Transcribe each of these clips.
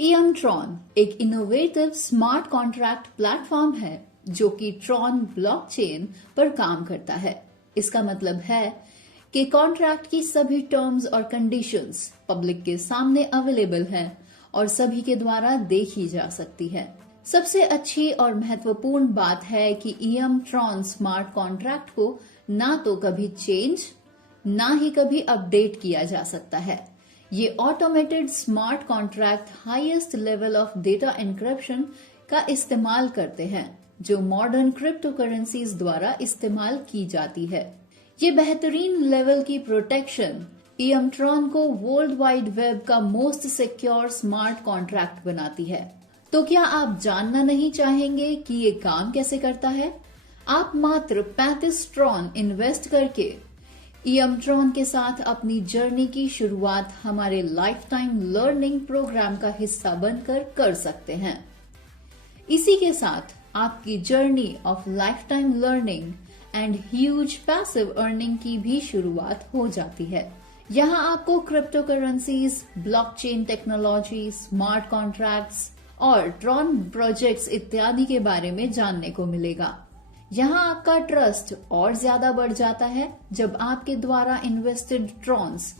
Tron एक innovative smart contract platform है जो कि ट्रॉन ब्लॉकचेन पर काम करता है। इसका मतलब है कि कॉन्ट्रैक्ट की सभी टर्म्स और कंडीशंस पब्लिक के सामने अवेलेबल है और सभी के द्वारा देखी जा सकती है। सबसे अच्छी और महत्वपूर्ण बात है कि ट्रॉन स्मार्ट कॉन्ट्रैक्ट को ना तो कभी चेंज ना ही कभी अपडेट किया जा सकता है। ये automated smart contract highest level of data encryption का इस्तेमाल करते हैं जो मॉडर्न क्रिप्टो करेंसीज द्वारा इस्तेमाल की जाती है। ये बेहतरीन लेवल की प्रोटेक्शन ट्रॉन को वर्ल्ड वाइड वेब का मोस्ट सिक्योर स्मार्ट कॉन्ट्रैक्ट बनाती है। तो क्या आप जानना नहीं चाहेंगे कि ये काम कैसे करता है? आप मात्र 35 ट्रॉन इन्वेस्ट करके ट्रॉन के साथ अपनी जर्नी की शुरुआत हमारे लाइफ टाइम लर्निंग प्रोग्राम का हिस्सा बनकर कर सकते हैं। इसी के साथ आपकी journey of life time learning and huge passive earning की भी शुरुआत हो जाती है। यहाँ आपको crypto currencies, blockchain technology, smart contracts और ट्रॉन प्रोजेक्ट्स इत्यादि के बारे में जानने को मिलेगा। यहाँ आपका ट्रस्ट और ज्यादा बढ़ जाता है जब आपके द्वारा इन्वेस्टेड ट्रॉन्स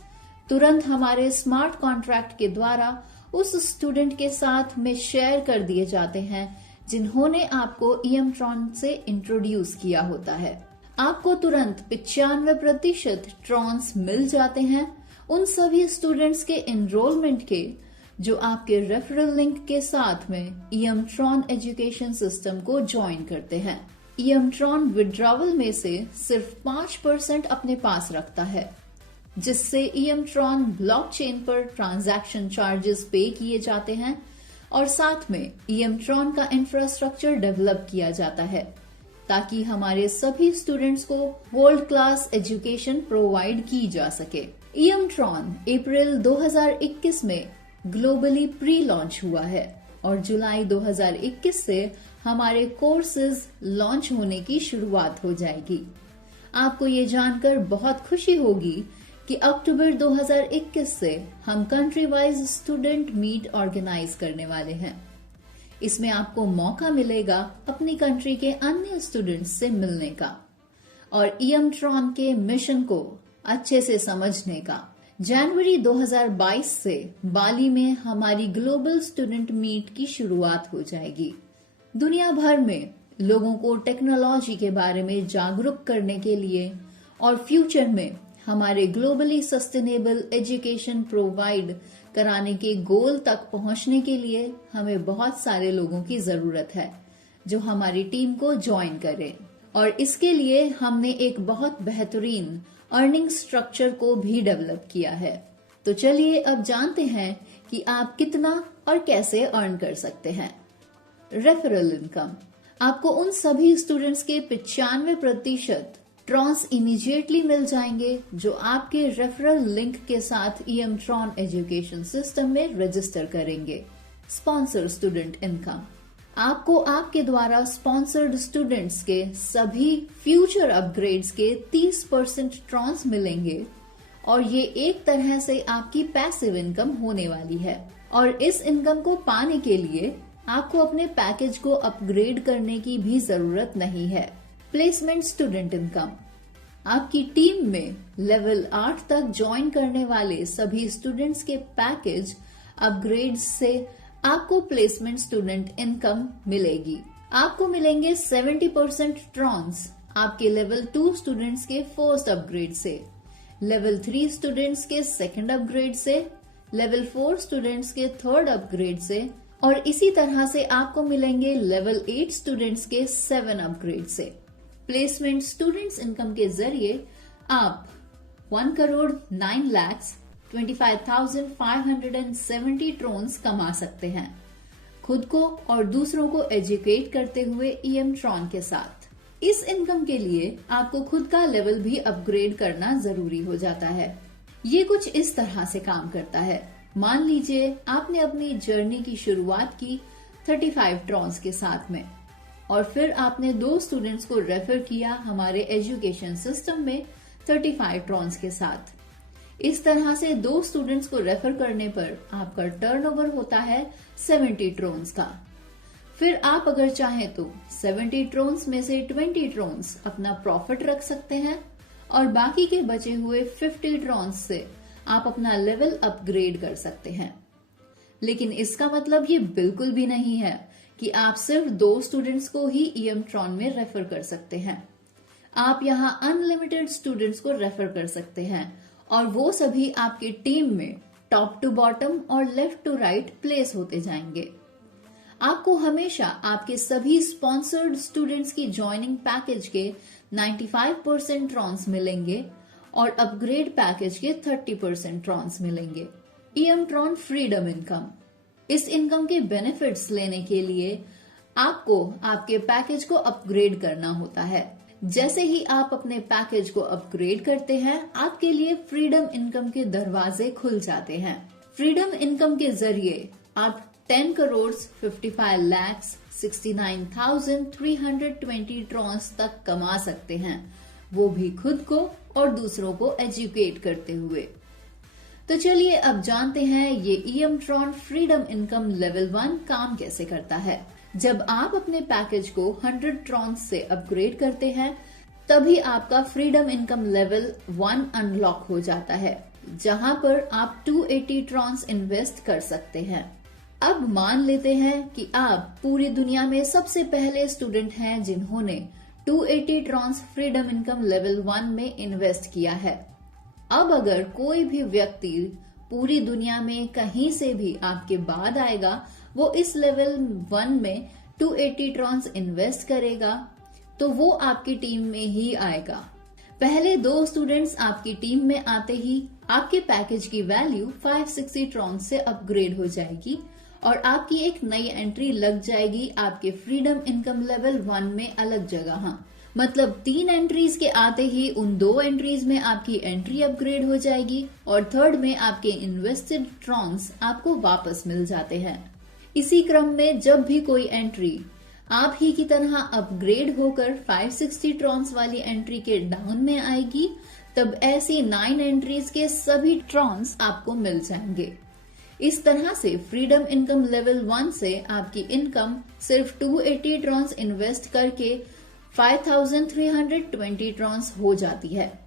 तुरंत हमारे स्मार्ट कॉन्ट्रैक्ट के द्वारा उस स्टूडेंट के साथ में शेयर कर दिए जाते हैं जिन्होंने आपको ट्रॉन से इंट्रोड्यूस किया होता है। आपको तुरंत 95% ट्रॉन्स मिल जाते हैं उन सभी स्टूडेंट्स के एनरोलमेंट के जो आपके रेफरल लिंक के साथ में ट्रॉन एजुकेशन सिस्टम को ज्वाइन करते हैं। ट्रॉन विड्रॉवल में से सिर्फ 5% अपने पास रखता है, जिससे ट्रॉन ब्लॉकचेन पर ट्रांजैक्शन चार्जेस पे किए जाते हैं और साथ में ट्रॉन का इंफ्रास्ट्रक्चर डेवलप किया जाता है ताकि हमारे सभी स्टूडेंट्स को वर्ल्ड क्लास एजुकेशन प्रोवाइड की जा सके। ट्रॉन अप्रैल 2021 में ग्लोबली प्री लॉन्च हुआ है और जुलाई 2021 से हमारे कोर्सेज लॉन्च होने की शुरुआत हो जाएगी। आपको ये जानकर बहुत खुशी होगी कि अक्टूबर 2021 से हम country wise student meet organise करने वाले हैं। इसमें आपको मौका मिलेगा अपनी कंट्री के अन्य स्टूडेंट्स से मिलने का और ट्रॉन के मिशन को अच्छे से समझने का। जनवरी 2022 से बाली में हमारी ग्लोबल स्टूडेंट मीट की शुरुआत हो जाएगी। दुनिया भर में लोगों को टेक्नोलॉजी के बारे में जागरूक करने के लिए और फ्यूचर में हमारे ग्लोबली सस्टेनेबल एजुकेशन प्रोवाइड कराने के गोल तक पहुंचने के लिए हमें बहुत सारे लोगों की जरूरत है जो हमारी टीम को ज्वाइन करें और इसके लिए हमने एक बहुत बेहतरीन अर्निंग स्ट्रक्चर को भी डेवलप किया है। तो चलिए अब जानते हैं कि आप कितना और कैसे अर्न कर सकते हैं। रेफरल इनकम आपको उन सभी स्टूडेंट्स के 95% ट्रॉन्स इमीडिएटली मिल जाएंगे जो आपके रेफरल लिंक के साथ ट्रॉन एजुकेशन सिस्टम में रजिस्टर करेंगे। स्पॉन्सर स्टूडेंट इनकम आपको आपके द्वारा स्पॉन्सर्ड स्टूडेंट्स के सभी फ्यूचर अपग्रेड्स के 30% ट्रॉन्स मिलेंगे और ये एक तरह से आपकी पैसिव इनकम होने वाली है। और इस इनकम को पाने के लिए आपको अपने पैकेज को अपग्रेड करने की भी जरूरत नहीं है। प्लेसमेंट स्टूडेंट इनकम आपकी टीम में लेवल 8 तक ज्वाइन करने वाले सभी स्टूडेंट्स के पैकेज अपग्रेड से आपको प्लेसमेंट स्टूडेंट इनकम मिलेगी। आपको मिलेंगे 70% ट्रॉन्स आपके लेवल 2 स्टूडेंट्स के फर्स्ट अपग्रेड से, लेवल 3 स्टूडेंट्स के सेकंड अपग्रेड से, लेवल 4 स्टूडेंट्स के थर्ड अपग्रेड से और इसी तरह से आपको मिलेंगे लेवल 8 स्टूडेंट्स के 7 अपग्रेड से। प्लेसमेंट स्टूडेंट्स इनकम के जरिए आप 1,09,25,570 ट्रॉन्स कमा सकते हैं खुद को और दूसरों को एजुकेट करते हुए ट्रॉन के साथ। इस इनकम के लिए आपको खुद का लेवल भी अपग्रेड करना जरूरी हो जाता है। ये कुछ इस तरह से काम करता है। मान लीजिए आपने अपनी जर्नी की शुरुआत की 35 ट्रॉन्स के साथ में और फिर आपने 2 स्टूडेंट्स को रेफर किया हमारे एजुकेशन सिस्टम में 35 ट्रॉन्स के साथ। इस तरह से 2 स्टूडेंट्स को रेफर करने पर आपका टर्नओवर होता है 70 ट्रोन्स का। फिर आप अगर चाहें तो 70 ट्रोन्स में से 20 ट्रोन्स अपना प्रॉफिट रख सकते हैं और बाकी के बचे हुए 50 ट्रोन्स से आप अपना लेवल अपग्रेड कर सकते हैं। लेकिन इसका मतलब ये बिल्कुल भी नहीं है कि आप सिर्फ 2 स्टूडेंट्स को ही ईएम ट्रॉन में रेफर कर सकते हैं। आप यहाँ अनलिमिटेड स्टूडेंट्स को रेफर कर सकते हैं और वो सभी आपके टीम में टॉप टू बॉटम और लेफ्ट टू राइट प्लेस होते जाएंगे। आपको हमेशा आपके सभी स्पॉन्सर्ड स्टूडेंट्स की ज्वाइनिंग पैकेज के 95% ट्रॉन्स मिलेंगे और अपग्रेड पैकेज के 30% ट्रॉन्स मिलेंगे। EM Tron freedom income. इस इनकम के बेनिफिट्स लेने के लिए आपको आपके पैकेज को अपग्रेड करना होता है। जैसे ही आप अपने पैकेज को अपग्रेड करते हैं, आपके लिए फ्रीडम इनकम के दरवाजे खुल जाते हैं। फ्रीडम इनकम के जरिए आप 10 करोड़ 55 लाख 69,320 ट्रॉन्स तक कमा सकते हैं, वो भी खुद को और दूसरों को एजुकेट करते हुए। तो चलिए अब जानते हैं ये EM Tron freedom income level 1 काम कैसे करता है। जब आप अपने पैकेज को 100 ट्रॉन्स से अपग्रेड करते हैं, तभी आपका फ्रीडम इनकम लेवल 1 अनलॉक हो जाता है, जहां पर आप 280 ट्रॉन्स इन्वेस्ट कर सकते हैं। अब मान लेते हैं कि आप पूरी दुनिया में सबसे पहले स्टूडेंट हैं जिन्होंने 280 ट्रॉन्स फ्रीडम इनकम लेवल 1 में इन्वेस्ट किया है। अब अगर कोई भी व्यक्ति पूरी दुनिया में कहीं से भी आपके बाद आएगा, वो इस लेवल 1 में 280 ट्रॉन्स इन्वेस्ट करेगा, तो वो आपकी टीम में ही आएगा। पहले 2 स्टूडेंट्स आपकी टीम में आते ही आपके पैकेज की वैल्यू 560 ट्रॉन्स से अपग्रेड हो जाएगी और आपकी एक नई एंट्री लग जाएगी आपके फ्रीडम इनकम लेवल 1 में अलग जगह। मतलब 3 एंट्रीज के आते ही उन 2 एंट्रीज में आपकी एंट्री अपग्रेड हो जाएगी और थर्ड में आपके इन्वेस्टेड ट्रॉन्स आपको वापस मिल जाते हैं। इसी क्रम में जब भी कोई एंट्री आप ही की तरह अपग्रेड होकर 560 ट्रॉन्स वाली एंट्री के डाउन में आएगी, तब ऐसी 9 एंट्रीज के सभी ट्रॉन्स आपको मिल जाएंगे। इस तरह से फ्रीडम इनकम लेवल 1 से आपकी इनकम सिर्फ 280 ट्रॉन्स इन्वेस्ट करके 5,320 ट्रॉन्स हो जाती है।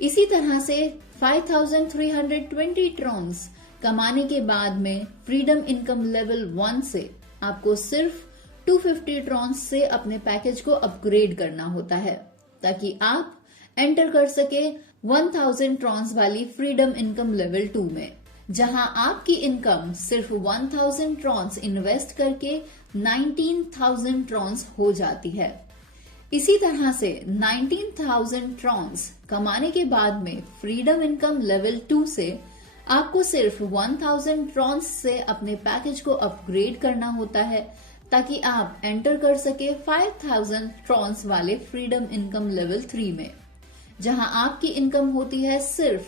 इसी तरह से 5,320 ट्रॉन्स कमाने के बाद में फ्रीडम इनकम लेवल 1 से आपको सिर्फ 250 ट्रॉन्स से अपने पैकेज को अपग्रेड करना होता है, ताकि आप एंटर कर सके 1000 ट्रॉन्स वाली फ्रीडम इनकम लेवल 2 में, जहां आपकी इनकम सिर्फ 1000 ट्रॉन्स इन्वेस्ट करके 19,000 ट्रॉन्स हो जाती है। इसी तरह से 19,000 ट्रॉन्स कमाने के बाद में फ्रीडम इनकम लेवल 2 से आपको सिर्फ 1000 ट्रॉन्स से अपने पैकेज को अपग्रेड करना होता है, ताकि आप एंटर कर सके 5000 ट्रॉन्स वाले फ्रीडम इनकम लेवल 3 में, जहां आपकी इनकम होती है सिर्फ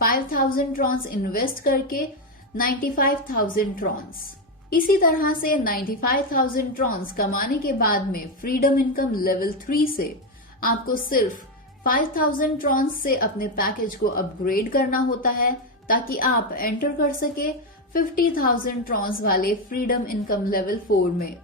5000 ट्रॉन्स इन्वेस्ट करके 95,000 ट्रॉन्स। इसी तरह से 95,000 ट्रॉन्स कमाने के बाद में फ्रीडम इनकम लेवल 3 से आपको सिर्फ 5,000 ट्रॉन्स से अपने पैकेज को अपग्रेड करना होता है, ताकि आप एंटर कर सके 50,000 ट्रॉन्स वाले फ्रीडम इनकम लेवल 4 में,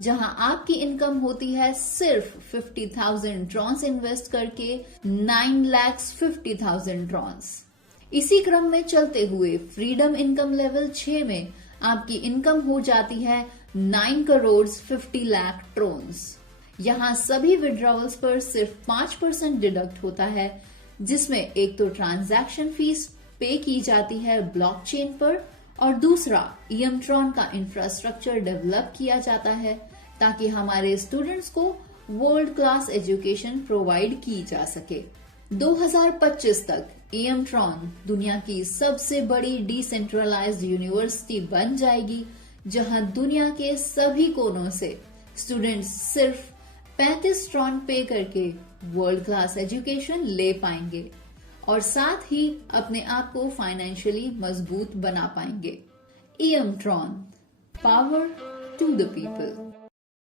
जहां आपकी इनकम होती है सिर्फ 50,000 ट्रॉन्स इन्वेस्ट करके 9,50,000 ट्रॉन्स। इसी क्रम में चलते हुए फ्रीडम इनकम लेवल 6 में आपकी इनकम हो जाती है 9 करोड़ 50 लाख ट्रॉन्स। यहाँ सभी विड्रॉवल्स पर सिर्फ 5% डिडक्ट होता है, जिसमें एक तो ट्रांजैक्शन फीस पे की जाती है ब्लॉकचेन पर और दूसरा ईएम ट्रॉन का इंफ्रास्ट्रक्चर डेवलप किया जाता है, ताकि हमारे स्टूडेंट्स को वर्ल्ड क्लास एजुकेशन प्रोवाइड की जा सके। 2025 तक ईएम ट्रॉन दुनिया की सबसे बड़ी डिसेंट्रलाइज्ड यूनिवर्सिटी बन जाएगी, जहां दुनिया के सभी कोनों से स्टूडेंट्स सिर्फ 35 ट्रॉन पे करके वर्ल्ड क्लास एजुकेशन ले पाएंगे और साथ ही अपने आप को फाइनेंशियली मजबूत बना पाएंगे। EM Tron, power to the people.